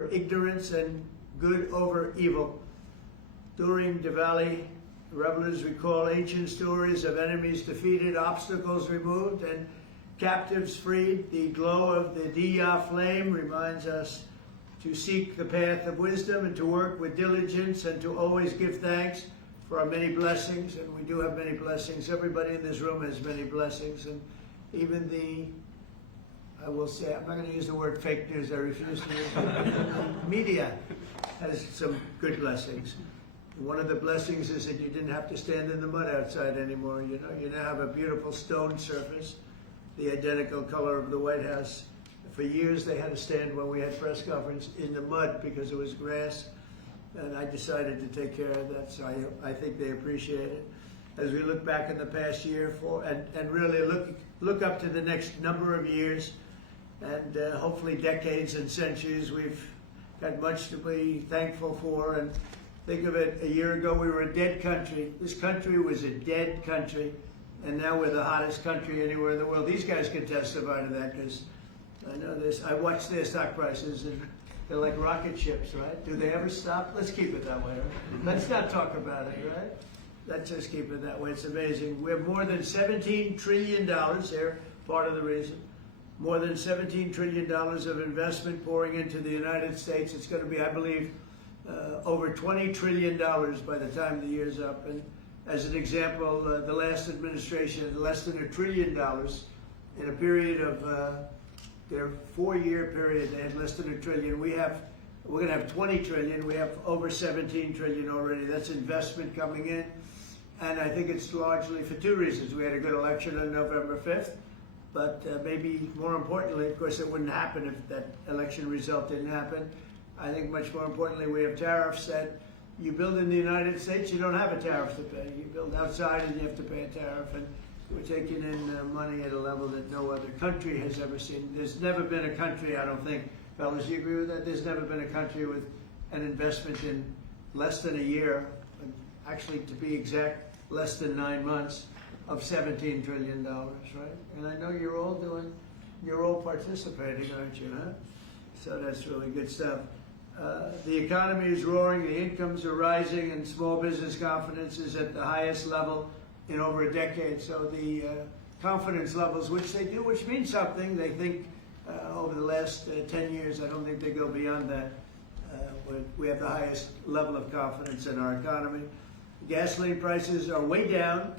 ignorance and good over evil. During Diwali, revelers recall ancient stories of enemies defeated, obstacles removed, and captives freed. The glow of the Diya flame reminds us to seek the path of wisdom and to work with diligence and to always give thanks for our many blessings. And we do have many blessings. Everybody in this room has many blessings. And even I will say, I'm not going to use the word fake news, I refuse to use it. Media has some good blessings. One of the blessings is that you didn't have to stand in the mud outside anymore. You now have a beautiful stone surface, the identical color of the White House. For years they had to stand when we had press conference in the mud because it was grass, and I decided to take care of that, so I think they appreciate it. As we look back in the past year and really look up to the next number of years and hopefully decades and centuries, we've got much to be thankful for. And think of it, a year ago we were a dead country. This country was a dead country, and now we're the hottest country anywhere in the world. These guys can testify to that because I know this. I watch their stock prices, and they're like rocket ships, right? Do they ever stop? Let's keep it that way, right? Let's not talk about it, right? Let's just keep it that way. It's amazing. We have more than $17 trillion. They're part of the reason. More than $17 trillion of investment pouring into the United States. It's going to be, I believe, over $20 trillion by the time the year's up. And as an example, the last administration had less than $1 trillion in a period of their 4-year period. They had less than $1 trillion. We're going to have 20 trillion. We have over 17 trillion already. That's investment coming in. And I think it's largely for two reasons. We had a good election on November 5th, but maybe more importantly, of course, it wouldn't happen if that election result didn't happen. I think much more importantly, we have tariffs that you build in the United States, you don't have a tariff to pay. You build outside and you have to pay a tariff. And we're taking in money at a level that no other country has ever seen. There's never been a country, I don't think, fellas, you agree with that? There's never been a country with an investment in less than a year, actually to be exact, less than 9 months, of $17 trillion, right? And I know you're all participating, aren't you, huh? So that's really good stuff. The economy is roaring, the incomes are rising, and small business confidence is at the highest level in over a decade. So the confidence levels, which they do, which means something, they think over the last 10 years, I don't think they go beyond that. We have the highest level of confidence in our economy. Gasoline prices are way down.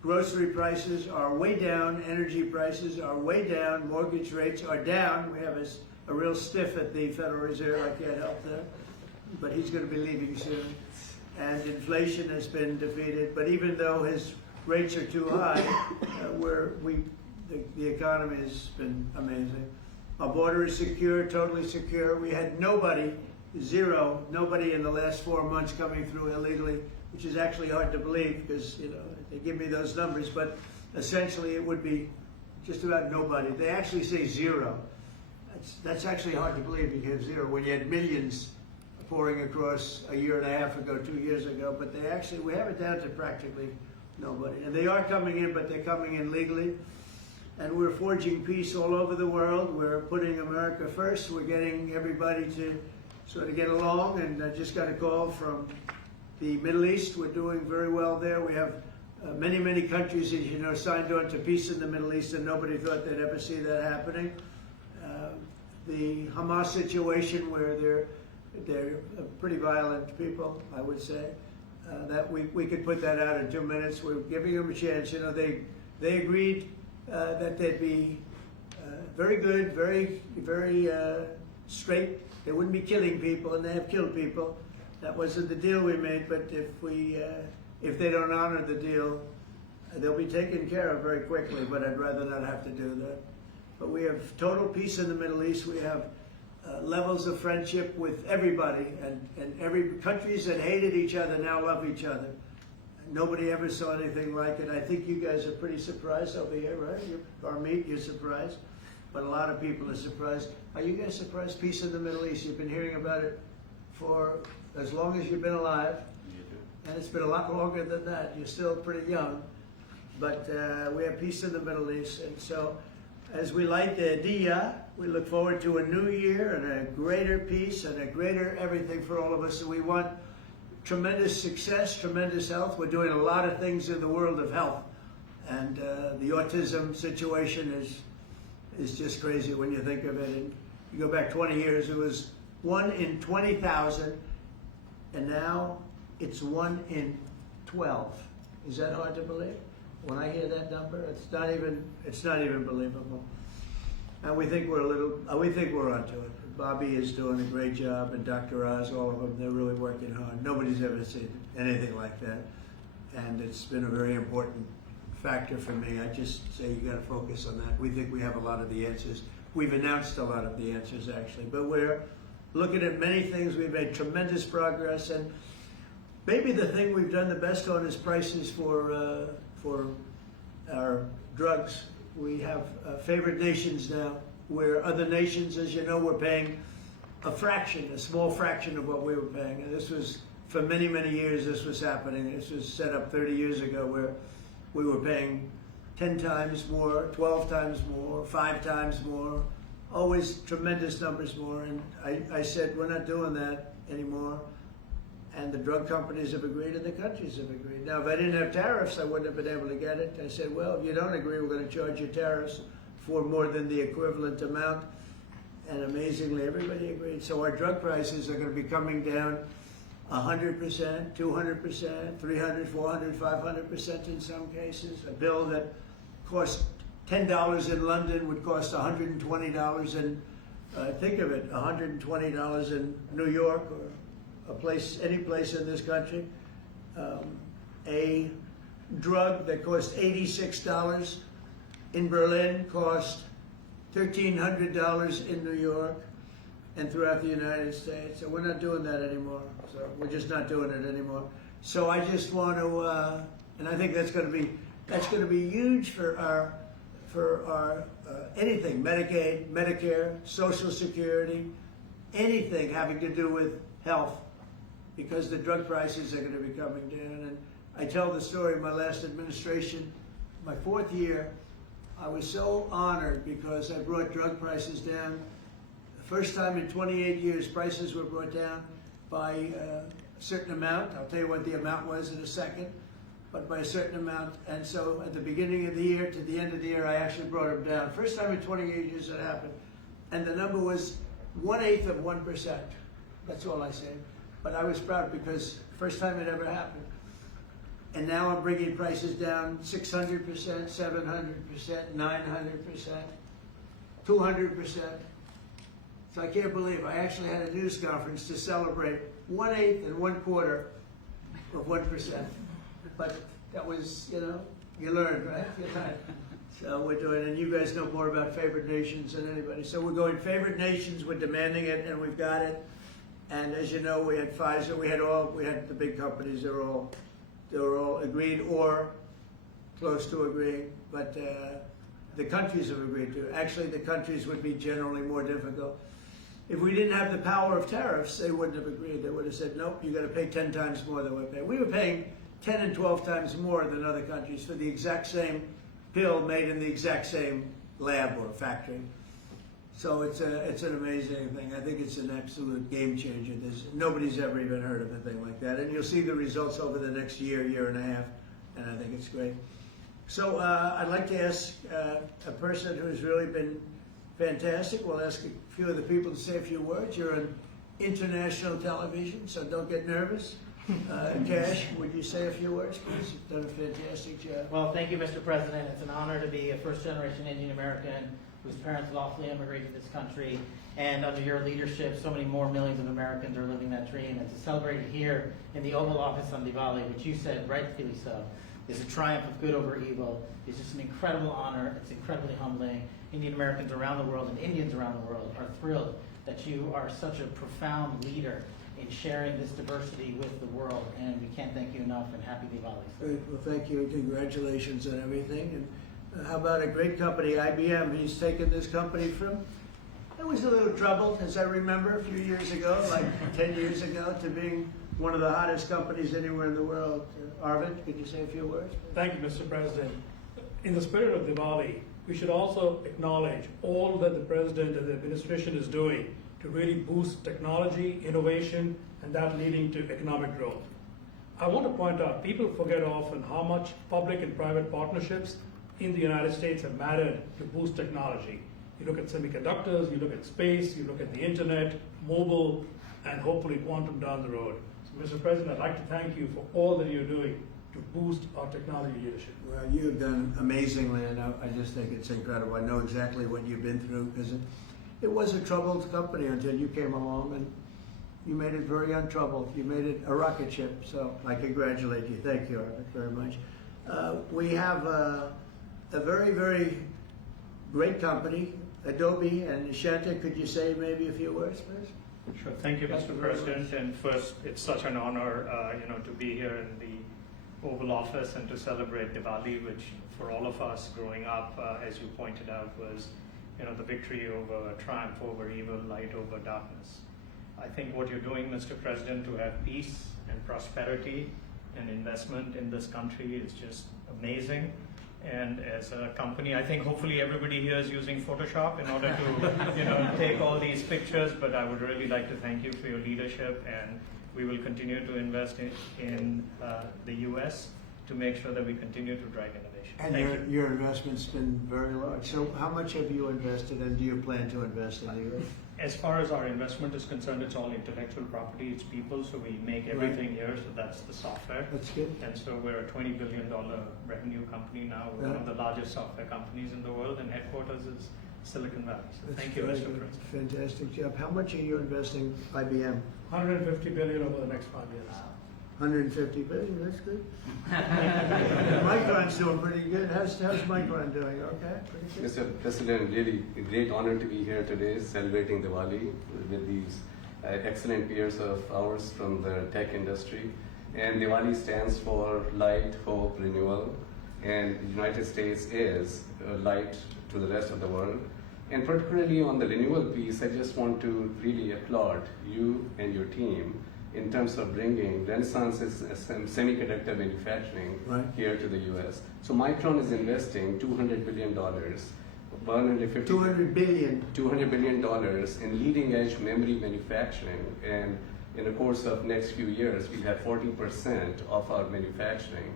Grocery prices are way down. Energy prices are way down. Mortgage rates are down. We have a real stiff at the Federal Reserve. I can't help that. But he's going to be leaving soon. And inflation has been defeated. But even though his rates are too high, the economy has been amazing. Our border is secure, totally secure. We had nobody in the last 4 months coming through illegally, which is actually hard to believe because, they give me those numbers, but essentially it would be just about nobody. They actually say zero. That's actually hard to believe because zero, when you had millions pouring across a year and a half ago, 2 years ago, but we have it down to practically nobody. And they are coming in, but they're coming in legally. And we're forging peace all over the world. We're putting America first. We're getting everybody to sort of get along. And I just got a call from the Middle East. We're doing very well there. We have many, many countries, as you know, signed on to peace in the Middle East, and nobody thought they'd ever see that happening. The Hamas situation, where they're pretty violent people, I would say, that we could put that out in 2 minutes. We're giving them a chance. They agreed that they'd be very good, very, very straight. They wouldn't be killing people, and they have killed people. That wasn't the deal we made, but if they don't honor the deal, they'll be taken care of very quickly, but I'd rather not have to do that. But we have total peace in the Middle East. We have levels of friendship with everybody, and every countries that hated each other now love each other. Nobody ever saw anything like it. I think you guys are pretty surprised over here, right? You're surprised, but a lot of people are surprised. Are you guys surprised? Peace in the Middle East. You've been hearing about it for as long as you've been alive. And it's been a lot longer than that. You're still pretty young. But we have peace in the Middle East. And so as we light the diya, we look forward to a new year and a greater peace and a greater everything for all of us. And we want tremendous success, tremendous health. We're doing a lot of things in the world of health. And the autism situation is just crazy when you think of it. And you go back 20 years, it was 1 in 20,000, and now it's 1 in 12. Is that hard to believe? When I hear that number, it's not even believable. And we think we're onto it. Bobby is doing a great job, and Dr. Oz, all of them, they're really working hard. Nobody's ever seen anything like that. And it's been a very important factor for me. I just say you got to focus on that. We think we have a lot of the answers. We've announced a lot of the answers, actually. But we're looking at many things. We've made tremendous progress. And maybe the thing we've done the best on is prices for our drugs. We have favored nations now, where other nations, as you know, were paying a small fraction of what we were paying. And this was, for many, many years, this was happening. This was set up 30 years ago, where we were paying 10 times more, 12 times more, 5 times more, always tremendous numbers more. And I said, we're not doing that anymore. And the drug companies have agreed and the countries have agreed. Now, if I didn't have tariffs, I wouldn't have been able to get it. I said, well, if you don't agree, we're going to charge you tariffs for more than the equivalent amount. And amazingly, everybody agreed. So our drug prices are going to be coming down 100%, 200%, 300, 400, 500% in some cases. A bill that cost $10 in London would cost $120 in, think of it, $120 in New York or any place in this country. A drug that cost $86 in Berlin cost $1,300 in New York and throughout the United States. So we're not doing that anymore. So we're just not doing it anymore. So I just want to, and I think that's going to be huge for our anything, Medicaid, Medicare, Social Security, anything having to do with health, because the drug prices are going to be coming down. And I tell the story of my last administration, my 4th year. I was so honored because I brought drug prices down. The first time in 28 years, prices were brought down by a certain amount. I'll tell you what the amount was in a second, but by a certain amount. And so at the beginning of the year to the end of the year, I actually brought them down. First time in 28 years that happened. And the number was 1/8 of 1%. That's all I say. But I was proud because first time it ever happened. And now I'm bringing prices down 600%, 700%, 900%, 200%. So I can't believe I actually had a news conference to celebrate 1/8 and 1/4 of 1%. But that was, you learned, right? So we're doing, and you guys know more about favored nations than anybody. So we're going favored nations, we're demanding it, and we've got it. And as you know, we had Pfizer, we had the big companies, they were all agreed or close to agreeing, but the countries have agreed to. Actually, the countries would be generally more difficult. If we didn't have the power of tariffs, they wouldn't have agreed. They would have said, nope, you got to pay 10 times more than we're paying. We were paying 10 and 12 times more than other countries for the exact same pill made in the exact same lab or factory. So it's an amazing thing. I think it's an absolute game changer. Nobody's ever even heard of a thing like that. And you'll see the results over the next year, year and a half, and I think it's great. So I'd like to ask a person who's really been fantastic. We'll ask a few of the people to say a few words. You're on international television, so don't get nervous. Cash, would you say a few words, please? You've done a fantastic job. Well, thank you, Mr. President. It's an honor to be a first-generation Indian American whose parents lawfully immigrated to this country. And under your leadership, so many more millions of Americans are living that dream. And to celebrate it here in the Oval Office on Diwali, which you said, rightfully so, is a triumph of good over evil. It's just an incredible honor. It's incredibly humbling. Indian Americans around the world and Indians around the world are thrilled that you are such a profound leader in sharing this diversity with the world. And we can't thank you enough, and happy Diwali. Great. Well, thank you. Congratulations on everything. And how about a great company, IBM? He's taken this company from, it was a little trouble, as I remember, a few years ago, like 10 years ago, to being one of the hottest companies anywhere in the world. Arvind, could you say a few words? Thank you, Mr. President. In the spirit of Diwali, we should also acknowledge all that the President and the administration is doing to really boost technology, innovation, and that leading to economic growth. I want to point out, people forget often how much public and private partnerships in the United States have mattered to boost technology. You look at semiconductors, you look at space, you look at the internet, mobile, and hopefully quantum down the road. So, Mr. President, I'd like to thank you for all that you're doing to boost our technology leadership. Well, you've done amazingly, and I just think it's incredible. I know exactly what you've been through, because it was a troubled company until you came along, and you made it very untroubled. You made it a rocket ship, so I congratulate you. Thank you, Arvind, very much. We have a very, very great company, Adobe, and Shanta, could you say maybe a few words, please? Sure. Thank you, Mr. President. And first, it's such an honor, to be here in the Oval Office and to celebrate Diwali, which for all of us growing up, as you pointed out, was, the victory over triumph over evil, light over darkness. I think what you're doing, Mr. President, to have peace and prosperity and investment in this country is just amazing. And as a company, I think hopefully everybody here is using Photoshop in order to, take all these pictures. But I would really like to thank you for your leadership, and we will continue to invest in the U.S. to make sure that we continue to drive innovation. And your investment's been very large. So how much have you invested, and do you plan to invest in the U.S.? As far as our investment is concerned, it's all intellectual property, it's people, so we make everything here, so that's the software. That's good. And so we're a $20 billion revenue company now. We're one of the largest software companies in the world, and headquarters is Silicon Valley. So thank you, Mr. President. Fantastic job. How much are you investing IBM? $150 billion over the next 5 years. 150 billion, that's good. Micron's doing pretty good. How's Micron doing? Okay, pretty good. Mr. President, really a great honor to be here today celebrating Diwali with these excellent peers of ours from the tech industry. And Diwali stands for light, hope, renewal. And the United States is light to the rest of the world. And particularly on the renewal piece, I just want to really applaud you and your team in terms of bringing Renaissance semiconductor manufacturing here to the U.S. So Micron is investing $200 billion, $200 billion in leading edge memory manufacturing, and in the course of next few years, we'll have 40% of our manufacturing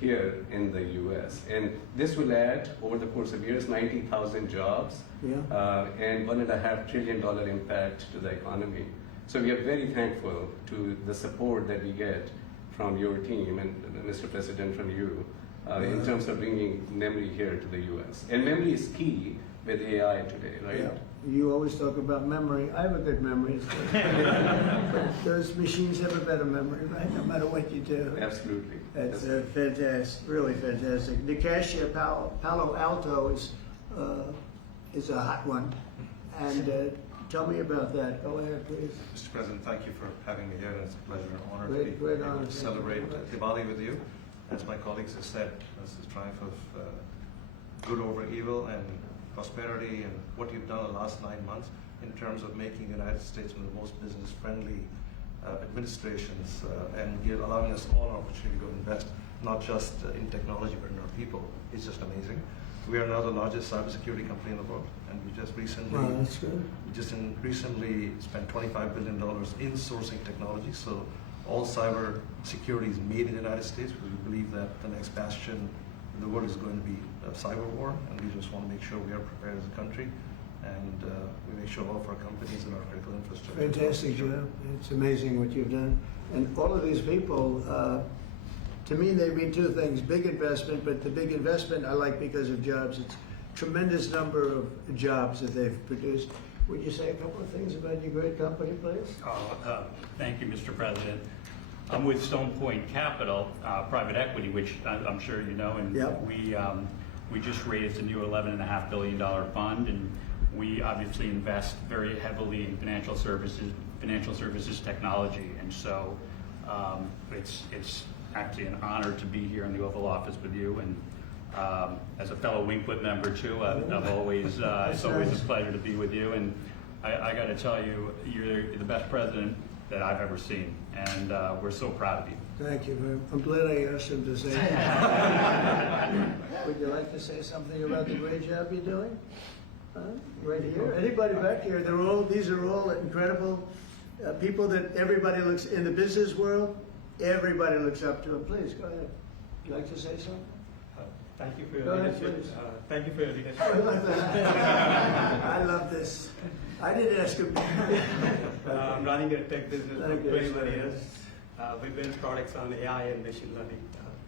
here in the U.S. And this will add, over the course of years, 90,000 jobs and $1.5 trillion impact to the economy. So we are very thankful to the support that we get from your team and Mr. President, from you, in terms of bringing memory here to the U.S. And memory is key with AI today, right? Yeah. You always talk about memory. I have a good memory. But those machines have a better memory, right? No matter what you do. Absolutely. That's fantastic, really fantastic. Nikesh, Palo Alto is a hot one. And tell me about that. Go ahead, please. Mr. President, thank you for having me here, and it's a pleasure and honor Great to honor. celebrate Diwali with you. As my colleagues have said, this is triumph of good over evil and prosperity, and what you've done in the last 9 months in terms of making the United States one of the most business-friendly administrations, and allowing us all an opportunity to invest not just in technology but in our people. It's just amazing. We are now the largest cybersecurity company in the world, and we just recently recently spent $25 billion in sourcing technology. So all cyber security is made in the United States, because we believe that the next bastion in the world is going to be a cyber war, and we just want to make sure we are prepared as a country, and we make sure all of our companies and our critical infrastructure. Fantastic job. It's amazing what you've done. And all of these people, to me, they mean two things: big investment, but the big investment I like because of jobs. It's a tremendous number of jobs that they've produced. Would you say a couple of things about your great company, please? Thank you, Mr. President. I'm with Stone Point Capital, private equity, which I'm sure you know, and we just raised a new $11.5 billion fund, and we obviously invest very heavily in financial services technology, and so it's actually an honor to be here in the Oval Office with you, and as a fellow Winkwood member too, I've always it's always a pleasure to be with you, and I got to tell you, you're the best president that I've ever seen, and we're so proud of you. Thank you. I'm glad I asked him to say that. Would you like to say something about the great job you're doing? Right here? Anybody back here? These are all incredible people that everybody looks, in the business world, everybody looks up to them. Please, go ahead. Would you like to say something? Thank you for Go your ahead, leadership. please. Thank you for your leadership. I love this. I didn't ask him. I'm running a tech business for Thank you, 21 sir. years. We build products on AI and machine learning.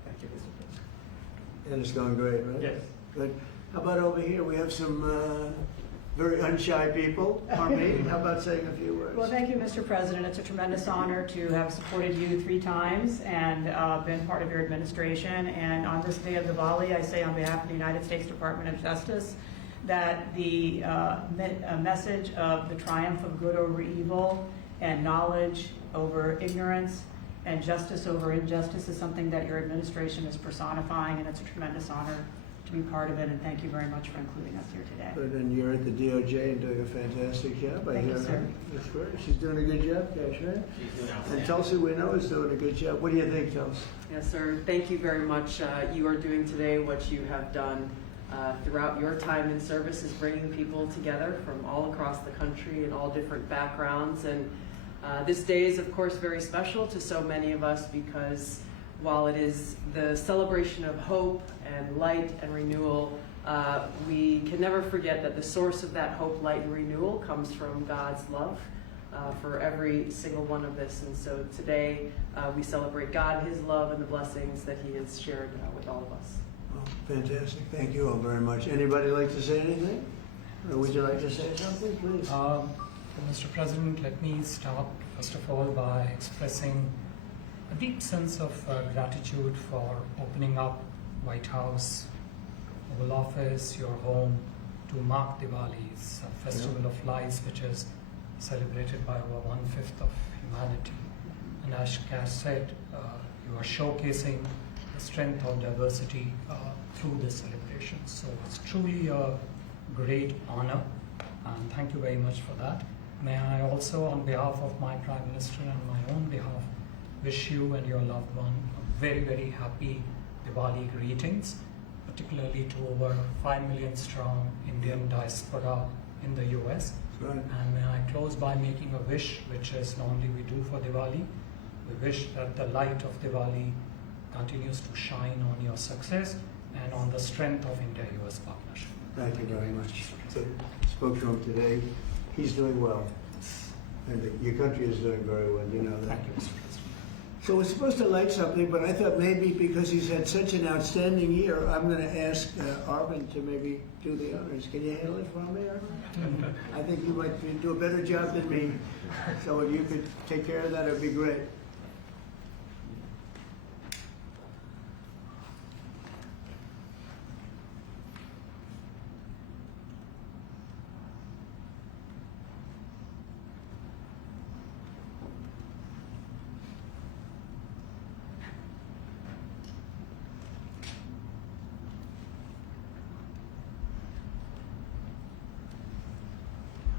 Thank you, Mr. President. And it's going great, right? Yes. Good. How about over here? We have some very unshy people. Harmeet, how about saying a few words? Well, thank you, Mr. President. It's a tremendous honor to have supported you 3 times and been part of your administration. And on this day of Diwali, I say on behalf of the United States Department of Justice that the message of the triumph of good over evil and knowledge over ignorance and justice over injustice is something that your administration is personifying, and it's a tremendous honor to be part of it, and thank you very much for including us here today. Good, and you're at the DOJ and doing a fantastic job. Thank you, sir. That's great. She's doing a good job, Cash, right? She's doing And outstanding. Tulsi, we know, is doing a good job. What do you think, Tulsi? Yes, sir. Thank you very much. You are doing today what you have done throughout your time in service, is bringing people together from all across the country and all different backgrounds. And this day is, of course, very special to so many of us because while it is the celebration of hope and light and renewal, we can never forget that the source of that hope, light, and renewal comes from God's love for every single one of us. And so today we celebrate God, His love, and the blessings that He has shared with all of us. Well, fantastic. Thank you all very much. Anybody like to say anything? Or would you like to say something, please? Mr. President, let me start first of all by expressing a deep sense of gratitude for opening up White House, Oval Office, your home, to mark Diwali's Festival of Lights, which is celebrated by over 1/5 of humanity. And as Cash said, you are showcasing the strength of diversity through this celebration. So it's truly a great honor, and thank you very much for that. May I also, on behalf of my Prime Minister and my own behalf, wish you and your loved one a very, very happy Diwali greetings, particularly to over 5 million strong Indian diaspora in the US. Right. And may I close by making a wish, which is normally we do for Diwali. We wish that the light of Diwali continues to shine on your success and on the strength of India-US partnership. Thank you very much. Spoke to him today. He's doing well. And your country is doing very well, you know that. Thank you, Mr. President. So we're supposed to light something, but I thought maybe because he's had such an outstanding year, I'm going to ask Arvind to maybe do the honors. Can you handle it for me, Arvind? I think you might do a better job than me. So if you could take care of that, it'd be great.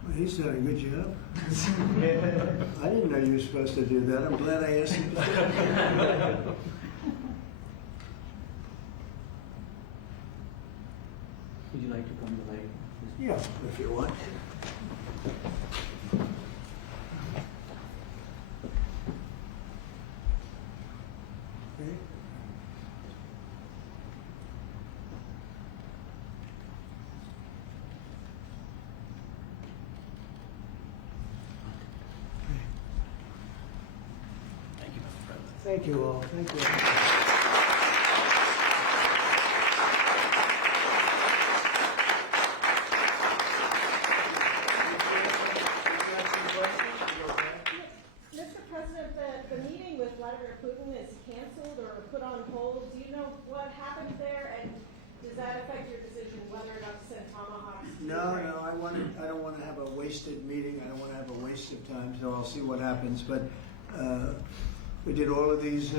Well, he's done a good job. I didn't know you were supposed to do that. I'm glad I asked him to do it. Would you like to come to light? Yeah, if you want. Okay. Thank you, Mr. President. Thank you all. Thank you. Mr. President, the meeting with Vladimir Putin is canceled or put on hold. Do you know what happened there, and does that affect your decision whether or not to send tomahawks? to No, Ukraine? no, I don't want to have a wasted meeting. I don't want to have a waste of time, so I'll see what happens. But we did all of these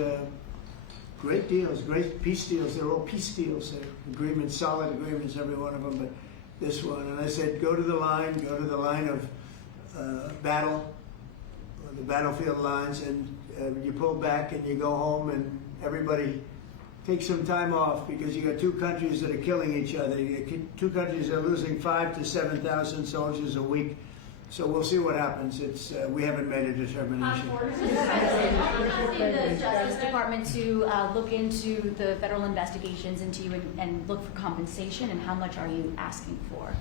great deals, great peace deals. They're all peace deals, agreements, solid agreements, every one of them. But this one, and I said, go to the line of battle. the battlefield lines, and you pull back and you go home, and everybody takes some time off because you got two countries that are killing each other. You got two countries that are losing 5,000 to 7,000 soldiers a week. So we'll see what happens. It's we haven't made a determination. I'm asking the Justice Department to look into the federal investigations into you and look for compensation, and how much are you asking for?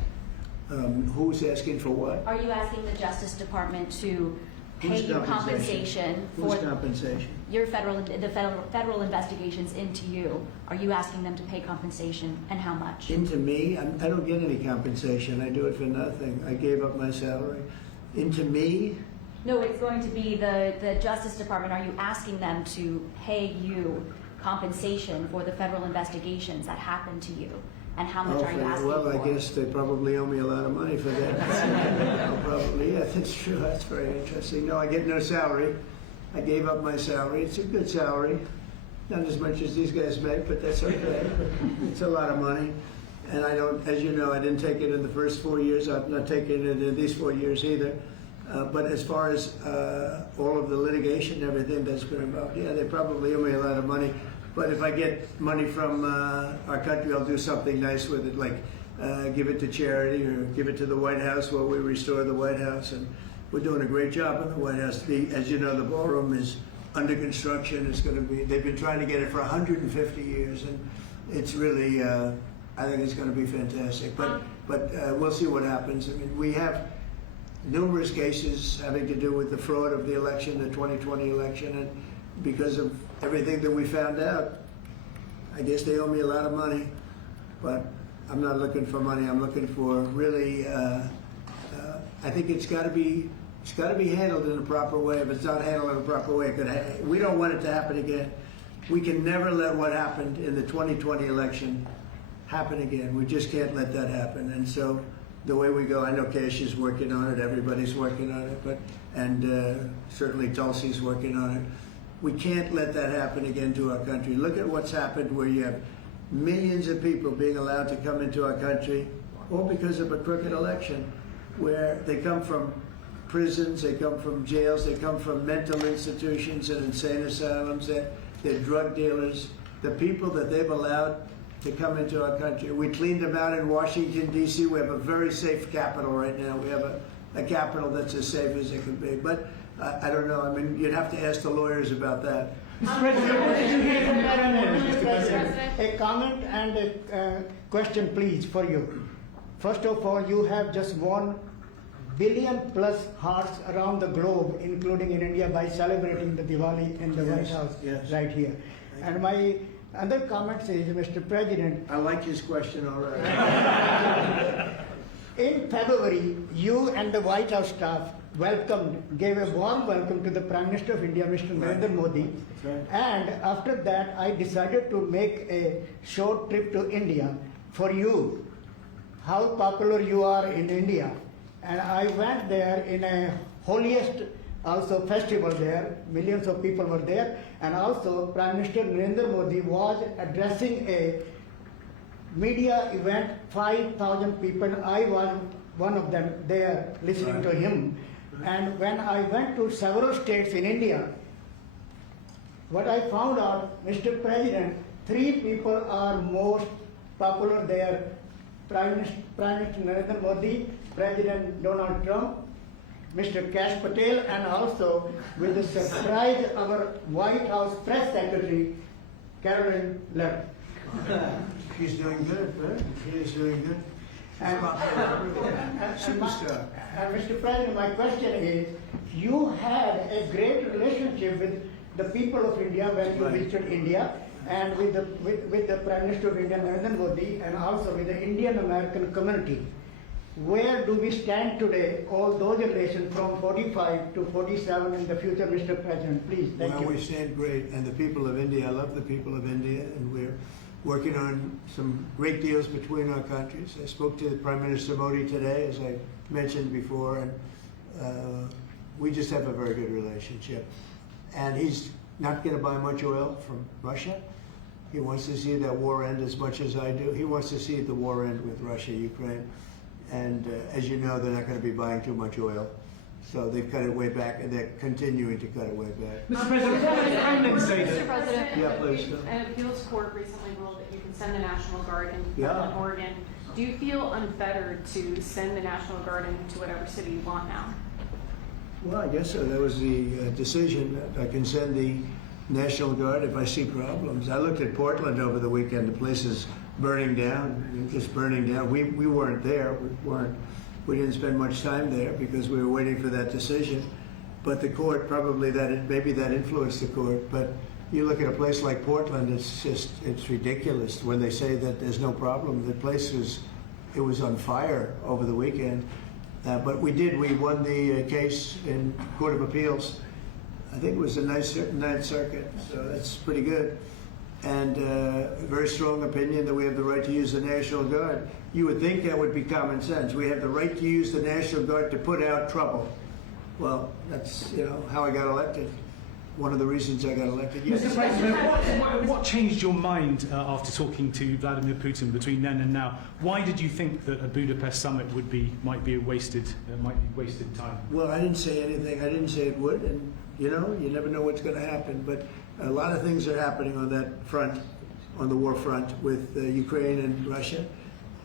Who's asking for what? Are you asking the Justice Department to pay Whose you compensation Whose for compensation? your federal investigations into you? Are you asking them to pay compensation, and how much? Into me? I don't get any compensation. I do it for nothing. I gave up my salary. Into me? No, it's going to be the Justice Department. Are you asking them to pay you compensation for the federal investigations that happened to you? And how much are you asking well, for? I guess they probably owe me a lot of money for that. Probably, yeah, that's true. That's very interesting. No, I get no salary. I gave up my salary. It's a good salary. Not as much as these guys make, but that's okay. It's a lot of money. And I don't, as you know, I didn't take it in the first 4 years. I'm not taking it in these 4 years either. But as far as all of the litigation and everything that's been involved, yeah, they probably owe me a lot of money. But if I get money from our country, I'll do something nice with it, like give it to charity or give it to the White House while we restore the White House. And we're doing a great job in the White House. As you know, the ballroom is under construction. It's going to be, they've been trying to get it for 150 years, and it's really, I think it's going to be fantastic. But we'll see what happens. I mean, we have numerous cases having to do with the fraud of the election, the 2020 election, and because of everything that we found out, I guess they owe me a lot of money, but I'm not looking for money. I'm looking for really, I think it's got to be handled in a proper way. If it's not handled in a proper way, we don't want it to happen again. We can never let what happened in the 2020 election happen again. We just can't let that happen. And so the way we go, I know Cash is working on it, everybody's working on it, and certainly Tulsi's working on it. We can't let that happen again to our country. Look at what's happened where you have millions of people being allowed to come into our country, all because of a crooked election, where they come from prisons, they come from jails, they come from mental institutions and insane asylums, they're drug dealers. The people that they've allowed to come into our country, we cleaned them out in Washington, D.C. We have a very safe capital right now. We have a capital that's as safe as it can be. But I don't know. I mean, you'd have to ask the lawyers about that. Mr. President, a comment and a question, please, for you. First of all, you have just 1 billion plus hearts around the globe, including in India, by celebrating the Diwali in the White House right here. And my other comment is, Mr. President, I like his question already. in February, you and the White House staff gave a warm welcome to the Prime Minister of India, Mr. Narendra Modi. And after that, I decided to make a short trip to India for you, how popular you are in India. And I went there in a holiest also festival there. Millions of people were there. And also Prime Minister Narendra Modi was addressing a media event, 5,000 people. I was one of them there listening to him. And when I went to several states in India, what I found out, Mr. President, 3 people are most popular there. Prime Minister Narendra Modi, President Donald Trump, Mr. Kash Patel, and also with the surprise, our White House Press Secretary, Caroline Levitt. She's doing good, right? She is doing good. And Superstar. And Mr. President, my question is, you had a great relationship with the people of India when you visited India, and with the Prime Minister of India, Narendra Modi, and also with the Indian American community. Where do we stand today, all those relations from 45 to 47 in the future, Mr. President? Please, thank you. Well, we stand great, and the people of India, I love the people of India, and we're working on some great deals between our countries. I spoke to Prime Minister Modi today, as I mentioned before, and we just have a very good relationship. And he's not going to buy much oil from Russia. He wants to see that war end as much as I do. He wants to see the war end with Russia, Ukraine. And as you know, they're not going to be buying too much oil. So they've cut it way back, and they're continuing to cut it way back. Mr. President, what would the Kremlin say Mr. to President, Yeah, please, go. an appeals court recently ruled that you can send the National Guard in Yeah. Portland, Oregon. Do you feel unfettered to send the National Guard into whatever city you want now? Well, I guess so. That was the decision. I can send the National Guard if I see problems. I looked at Portland over the weekend. The place is burning down, just burning down. We weren't there. We didn't spend much time there because we were waiting for that decision. But the court probably maybe that influenced the court. But you look at a place like Portland, it's ridiculous when they say that there's no problem. The place was on fire over the weekend. But we won the case in Court of Appeals. I think it was the Ninth Circuit, so that's pretty good. And a very strong opinion that we have the right to use the National Guard. You would think that would be common sense. We have the right to use the National Guard to put out trouble. Well, that's how I got elected. One of the reasons I got elected. Yes. Mr. President, what changed your mind after talking to Vladimir Putin between then and now? Why did you think that a Budapest summit might be wasted time? Well, I didn't say anything. I didn't say it would, and you never know what's going to happen. But a lot of things are happening on that front, on the war front with Ukraine and Russia.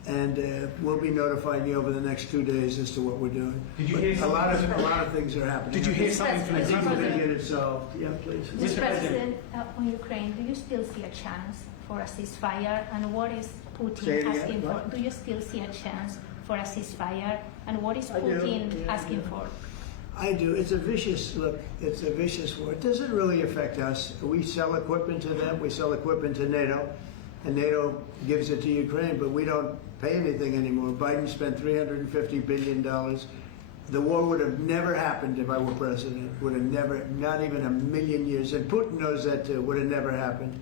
And we'll be notifying you over the next 2 days as to what we're doing. Did you hear a lot of things are happening. Did you hear something from the I think we're going Kremlin? to get it solved. Yeah, please. Mr. President, on Ukraine, do you still see a chance for a ceasefire? And what is Say it Putin again, asking for? what? Do you still see a chance for a ceasefire? And what is I do, Putin yeah, asking yeah. for? I do. It's a vicious war. It doesn't really affect us. We sell equipment to them. We sell equipment to NATO, and NATO gives it to Ukraine, but we don't pay anything anymore. Biden spent $350 billion. The war would have never happened if I were president. Would have never, not even a million years. And Putin knows that too. Would have never happened.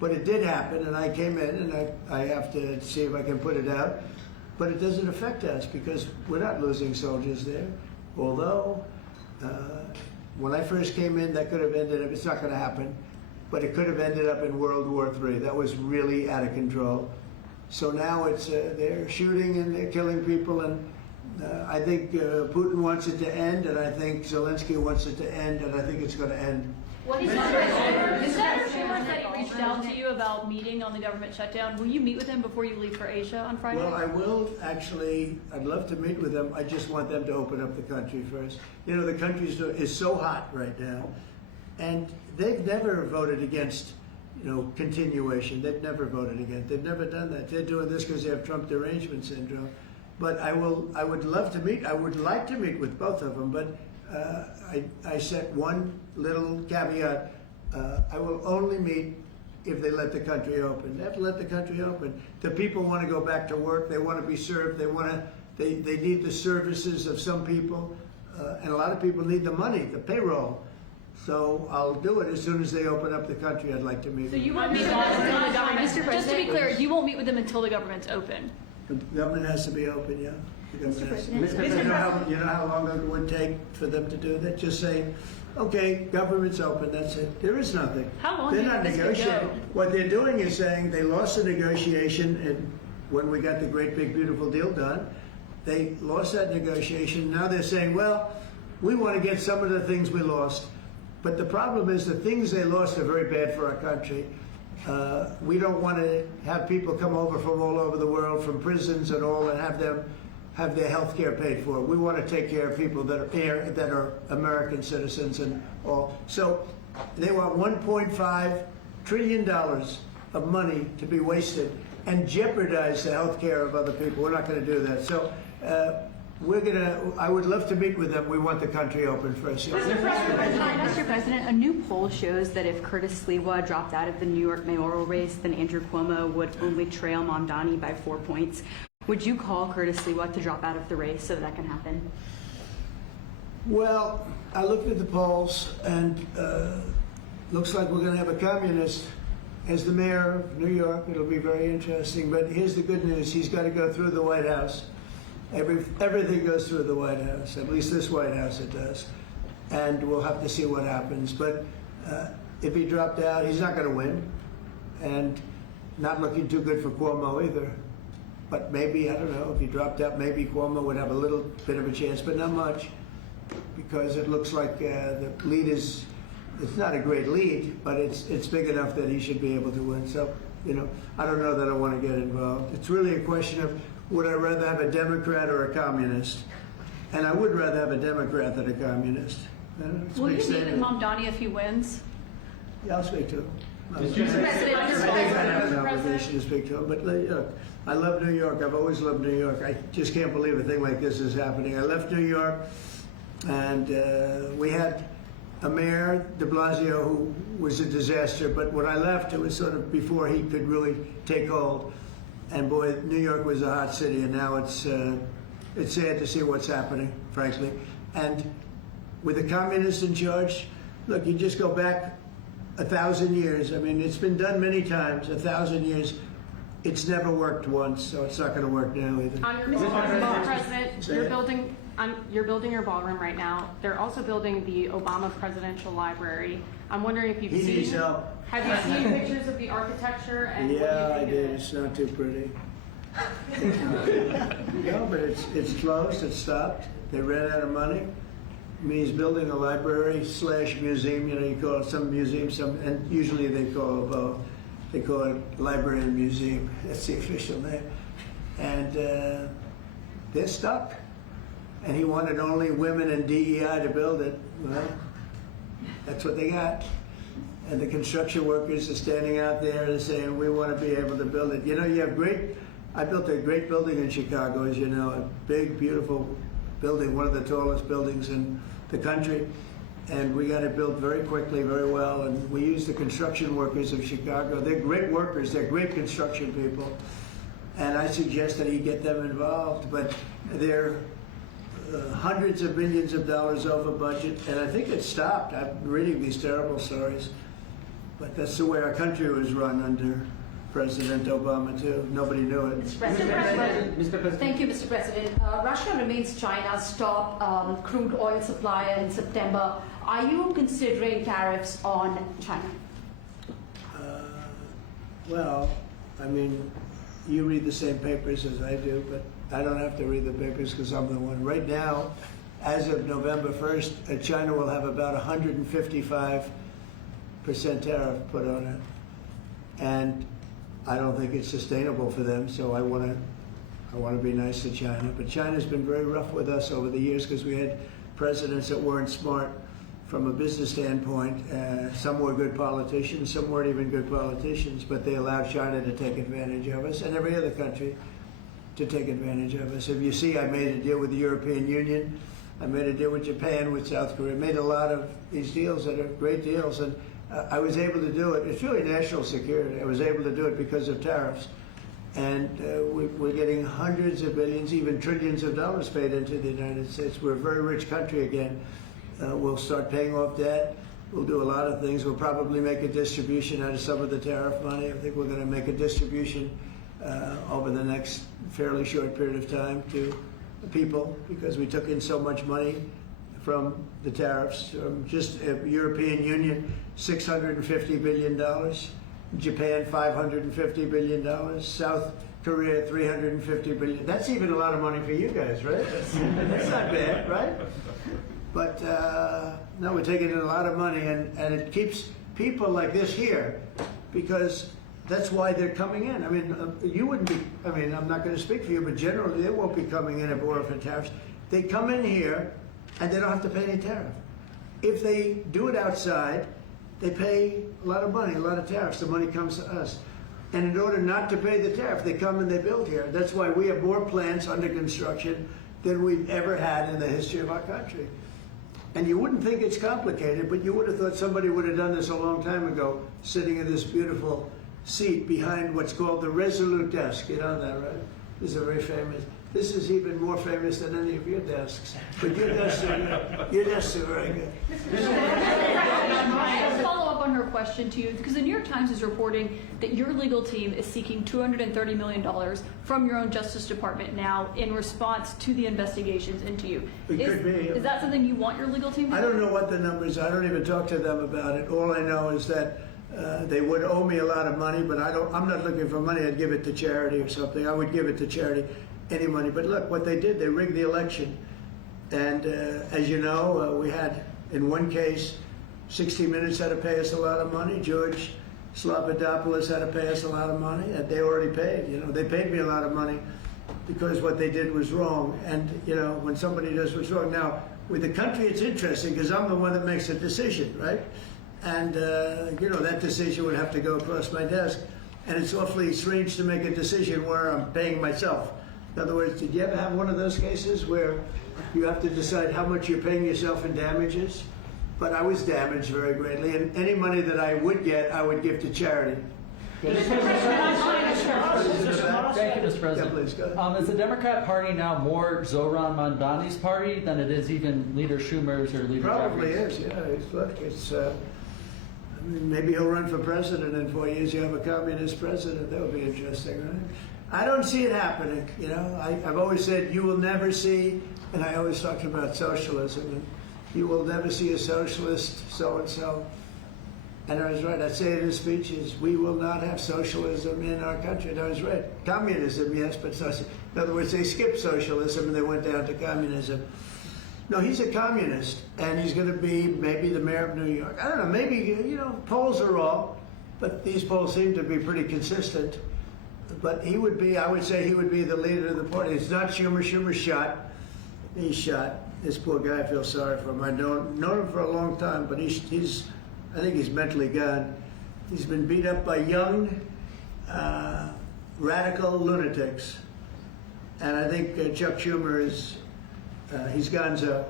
But it did happen, and I came in, and I have to see if I can put it out. But it doesn't affect us because we're not losing soldiers there. Although, when I first came in, that could have ended up, it's not going to happen, but it could have ended up in World War III. That was really out of control. So now it's they're shooting and they're killing people, and I think Putin wants it to end, and I think Zelensky wants it to end, and I think it's going to end. Is that rumors that he reached out to you about meeting on the government shutdown? Will you meet with him before you leave for Asia on Friday? Well, I will actually. I'd love to meet with them. I just want them to open up the country first. The country is so hot right now, and they've never voted against, continuation. They've never voted against. They've never done that. They're doing this because they have Trump derangement syndrome. But I would love to meet. I would like to meet with both of them, but I set one little caveat. I will only meet if they let the country open. They have to let the country open. The people want to go back to work. They want to be served. They need the services of some people, and a lot of people need the money, the payroll. So I'll do it as soon as they open up the country. I'd like to meet. So you won't meet with them until the government. Just to be clear, you won't meet with them until the government's open. The government has to be open, yeah. The government has to be. President. You know how long it would take for them to do that? Just say, okay, government's open, that's it. There is nothing. How long They're do you not think this could negotiating. go? What they're doing is saying they lost the negotiation, and when we got the great big beautiful deal done, they lost that negotiation. Now they're saying, well, we want to get some of the things we lost. But the problem is the things they lost are very bad for our country. We don't want to have people come over from all over the world, from prisons and all, and have them have their health care paid for. We want to take care of people that are here, that are American citizens and all. So they want $1.5 trillion of money to be wasted and jeopardize the health care of other people. We're not going to do that. So I would love to meet with them. We want the country open first. Mr. President, a new poll shows that if Curtis Sliwa dropped out of the New York mayoral race, then Andrew Cuomo would only trail Mamdani by 4 points. Would you call Curtis Sliwa to drop out of the race so that can happen? Well, I looked at the polls, and looks like we're going to have a communist as the mayor of New York. It'll be very interesting. But here's the good news. He's got to go through the White House. Everything goes through the White House, at least this White House it does. And we'll have to see what happens. But if he dropped out, he's not going to win. And not looking too good for Cuomo either. But maybe, I don't know, if he dropped out, maybe Cuomo would have a little bit of a chance, but not much. because it looks like the lead is, it's not a great lead, but it's big enough that he should be able to win. So, you know, I don't know that I want to get involved. It's really a question of, would I rather have a Democrat or a communist? And I would rather have a Democrat than a communist. Will you meet with Mamdani if he wins? Yeah, I'll speak to him. Mr. President, I have an obligation to speak to him, but look, I love New York. I've always loved New York. I just can't believe a thing like this is happening. I left New York, and we had a mayor, de Blasio, who was a disaster, but when I left, it was sort of before he could really take hold. And boy, New York was a hot city, and now it's sad to see what's happening, frankly. And with the communists in charge, look, you just go back 1,000 years. I mean, it's been done many times, 1,000 years. It's never worked once, so it's not going to work now either. On your Mr. President, you're building your ballroom right now. They're also building the Obama Presidential Library. I'm wondering if you've He seen. needs help. Have you seen pictures of the architecture and Yeah, what do you I think did. of it? It's not too pretty. No, but it's closed. It's stopped. They ran out of money. I mean, he's building a library / museum. You know, you call it some museum, and usually they call it library and museum. That's the official name. And they're stuck. And he wanted only women and DEI to build it. Well, that's what they got. And the construction workers are standing out there and saying, we want to be able to build it. You know, you have I built a great building in Chicago, as you know, a big, beautiful building, one of the tallest buildings in the country. And we got it built very quickly, very well. And we used the construction workers of Chicago. They're great workers. They're great construction people. And I suggested he get them involved. But they're hundreds of millions of dollars over budget. And I think it stopped. I'm reading these terrible stories. But that's the way our country was run under President Obama, too. Nobody knew it. Mr. President. Thank you, Mr. President. Russia remains China's top crude oil supplier in September. Are you considering tariffs on China? Well, I mean, you read the same papers as I do, but I don't have to read the papers because I'm the one. Right now, as of November 1st, China will have about 155% tariff put on it. And I don't think it's sustainable for them, so I want to be nice to China. But China's been very rough with us over the years because we had presidents that weren't smart from a business standpoint. Some were good politicians, some weren't even good politicians, but they allowed China to take advantage of us and every other country to take advantage of us. If you see, I made a deal with the European Union, I made a deal with Japan, with South Korea, made a lot of these deals that are great deals, and I was able to do it. It's really national security. I was able to do it because of tariffs. And we're getting hundreds of billions, even trillions of dollars paid into the United States. We're a very rich country again. We'll start paying off debt. We'll do a lot of things. We'll probably make a distribution out of some of the tariff money. I think we're going to make a distribution over the next fairly short period of time to the people because we took in so much money from the tariffs. Just European Union, $650 billion. Japan, $550 billion. South Korea, $350 billion. That's even a lot of money for you guys, right? That's not bad, right? But no, we're taking in a lot of money, and it keeps people like this here because that's why they're coming in. I mean, you wouldn't be, I mean, I'm not going to speak for you, but generally they won't be coming in if it weren't for tariffs. They come in here and they don't have to pay any tariff. If they do it outside, they pay a lot of money, a lot of tariffs. The money comes to us. And in order not to pay the tariff, they come and they build here. That's why we have more plants under construction than we've ever had in the history of our country. And you wouldn't think it's complicated, but you would have thought somebody would have done this a long time ago, sitting in this beautiful seat behind what's called the Resolute desk. You know that, right? This is a very famous. This is even more famous than any of your desks. But your desks are very good. I'll follow up on her question to you, because the New York Times is reporting that your legal team is seeking $230 million from your own Justice Department now in response to the investigations into you. Is that something you want your legal team to do? I don't know what the numbers are. I don't even talk to them about it. All I know is that they would owe me a lot of money, but I'm not looking for money. I'd give it to charity or something. I would give it to charity, any money. But look, what they did, they rigged the election. And as you know, we had, in one case, 60 Minutes had to pay us a lot of money. George Slobodanopoulos had to pay us a lot of money, and they already paid. You know, they paid me a lot of money because what they did was wrong. And, you know, when somebody does what's wrong. Now, with the country, it's interesting because I'm the one that makes the decision, right? And, you know, that decision would have to go across my desk. And it's awfully strange to make a decision where I'm paying myself. In other words, did you ever have one of those cases where you have to decide how much you're paying yourself in damages? But I was damaged very greatly, and any money that I would get, I would give to charity. Thank you, Mr. President. Yeah, please, go ahead. Is the Democrat Party now more Zohran Mamdani's party than it is even Leader Schumer's or Leader Probably Jeffries? is, yeah. Look, I mean, maybe he'll run for president in 4 years. You have a communist president. That would be interesting, right? I don't see it happening. You know, I've always said you will never see, and I always talked about socialism. And you will never see a socialist so-and-so. And I was right. I say it in speeches. We will not have socialism in our country. And I was right. Communism, yes, but socialism. In other words, they skipped socialism and they went down to communism. No, he's a communist, and he's going to be maybe the mayor of New York. I don't know. Maybe, you know, polls are wrong, but these polls seem to be pretty consistent. But he would be, I would say he would be the leader of the party. It's not Schumer. Schumer's shot. He's shot. This poor guy, I feel sorry for him. I've known him for a long time, but he's I think he's mentally gone. He's been beat up by young, radical lunatics. And I think Chuck Schumer is, he's gonzo.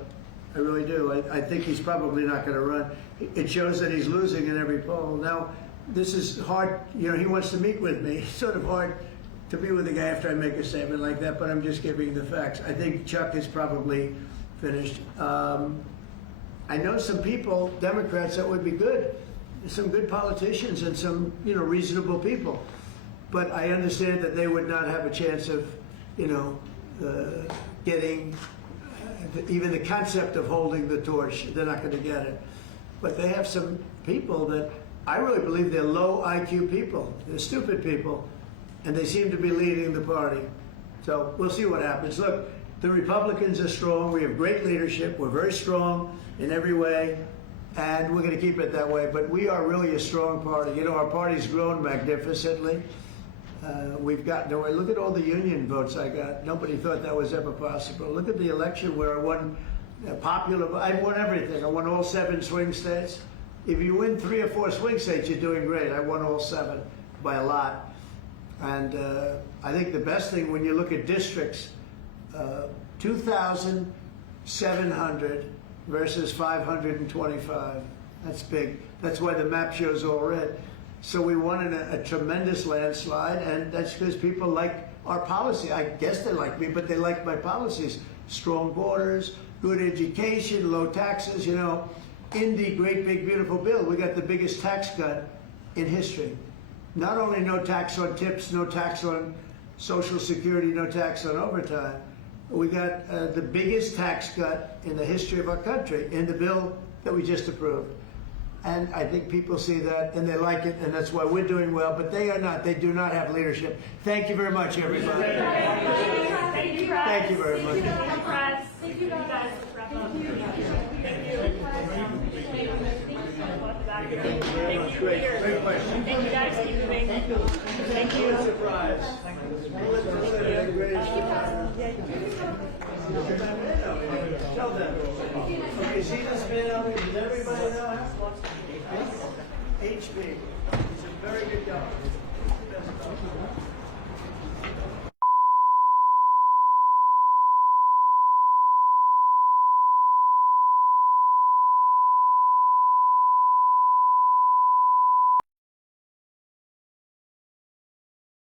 I really do. I think he's probably not going to run. It shows that he's losing in every poll. Now, this is hard. You know, he wants to meet with me. It's sort of hard to meet with a guy after I make a statement like that, but I'm just giving the facts. I think Chuck is probably finished. I know some people, Democrats, that would be good. Some good politicians and some, you know, reasonable people. But I understand that they would not have a chance of, you know, getting even the concept of holding the torch. They're not going to get it. But they have some people that I really believe they're low IQ people. They're stupid people. And they seem to be leading the party. So we'll see what happens. Look, the Republicans are strong. We have great leadership. We're very strong in every way, and we're going to keep it that way. But we are really a strong party. You know, our party's grown magnificently. We've got, look at all the union votes I got. Nobody thought that was ever possible. Look at the election where I won I won everything. I won all 7 swing states. If you win 3 or 4 swing states, you're doing great. I won all 7 by a lot. And I think the best thing when you look at districts, 2,700 versus 525. That's big. That's why the map shows all red. So we won in a tremendous landslide, and that's because people like our policy. I guess they like me, but they like my policies. Strong borders, good education, low taxes. You know, in the great big beautiful bill, we got the biggest tax cut in history. Not only no tax on tips, no tax on Social Security, no tax on overtime. We got the biggest tax cut in the history of our country in the bill that we just approved. And I think people see that and they like it, and that's why we're doing well, but they are not. They do not have leadership. Thank you very much, everybody. Thank you, Thank you very much. Thank you, guys. Great question. Thank you, guys. Keep moving. Thank you. Surprise. Tell them. Okay, see this man out here? Does everybody know him? HB. He's a very good guy.